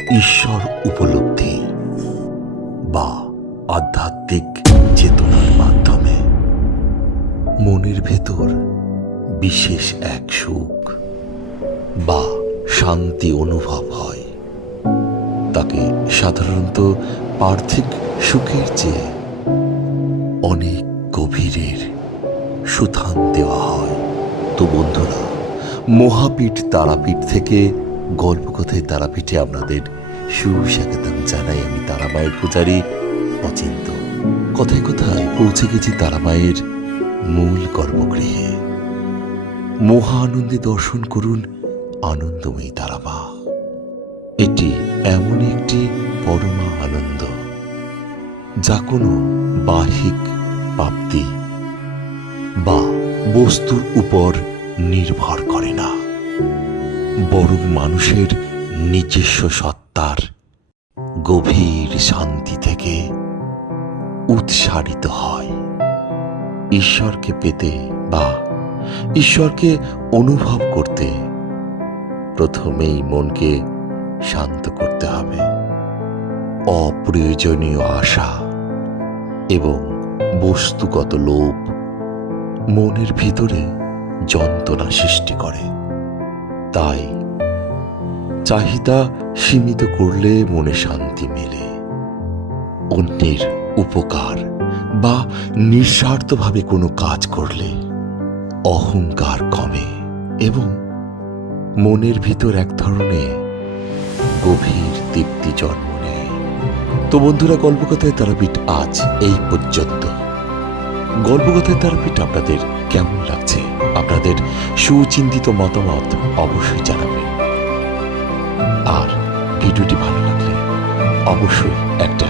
ঈশ্বর উপলব্ধি বা আধ্যাত্মিক চেতনার মাধ্যমে মনের ভেতর বিশেষ এক সুখ বা শান্তি অনুভব হয়, তাকে সাধারণত পার্থিব সুখের চেয়ে অনেক গভীরের সুথান দেওয়া হয়। তো বন্ধুরা, মহাপীঠ তারাপীঠ থেকে গল্পকথায় তারাপীঠে আপনাদের সুস্বাগতম জানাই। আমি তারামায়ের পূজারী অচিন্ত। কথায় কথায় পৌঁছে গেছি তারামায়ের মূল গর্ভগৃহে। মহা আনন্দে দর্শন করুন আনন্দময়ী তারামা। এটি এমন একটি পরমা আনন্দ যা কোনো বাহ্যিক প্রাপ্তি বা বস্তুর উপর নির্ভর করে না, বরং মানুষের নিজস্ব সত্তার গভীর শান্তি থেকে উৎসারিত হয়। ঈশ্বরকে পেতে বা ঈশ্বরকে অনুভব করতে প্রথমেই মনকে শান্ত করতে হবে। অপ্রয়োজনীয় আশা এবং বস্তুগত লোভ মনের ভিতরে যন্ত্রণা সৃষ্টি করে। তাই চাহিদা সীমিত করলে মনে শান্তি মেলে। অন্যের উপকার বা নিঃস্বার্থভাবে কোনো কাজ করলে অহংকার কমে এবং মনের ভিতর এক ধরনের গভীর তৃপ্তি জন্ম নেয়। তো বন্ধুরা, গল্পকথায় তারাপীঠ আজ এই পর্যন্ত। গল্পকথায় তারাপীঠ আপনাদের কেমন লাগছে? আপনাদের সুচিন্তিত মতামত অবশ্যই জানাবেন। আর ভিডিওটি ভালো লাগলে অবশ্যই একটা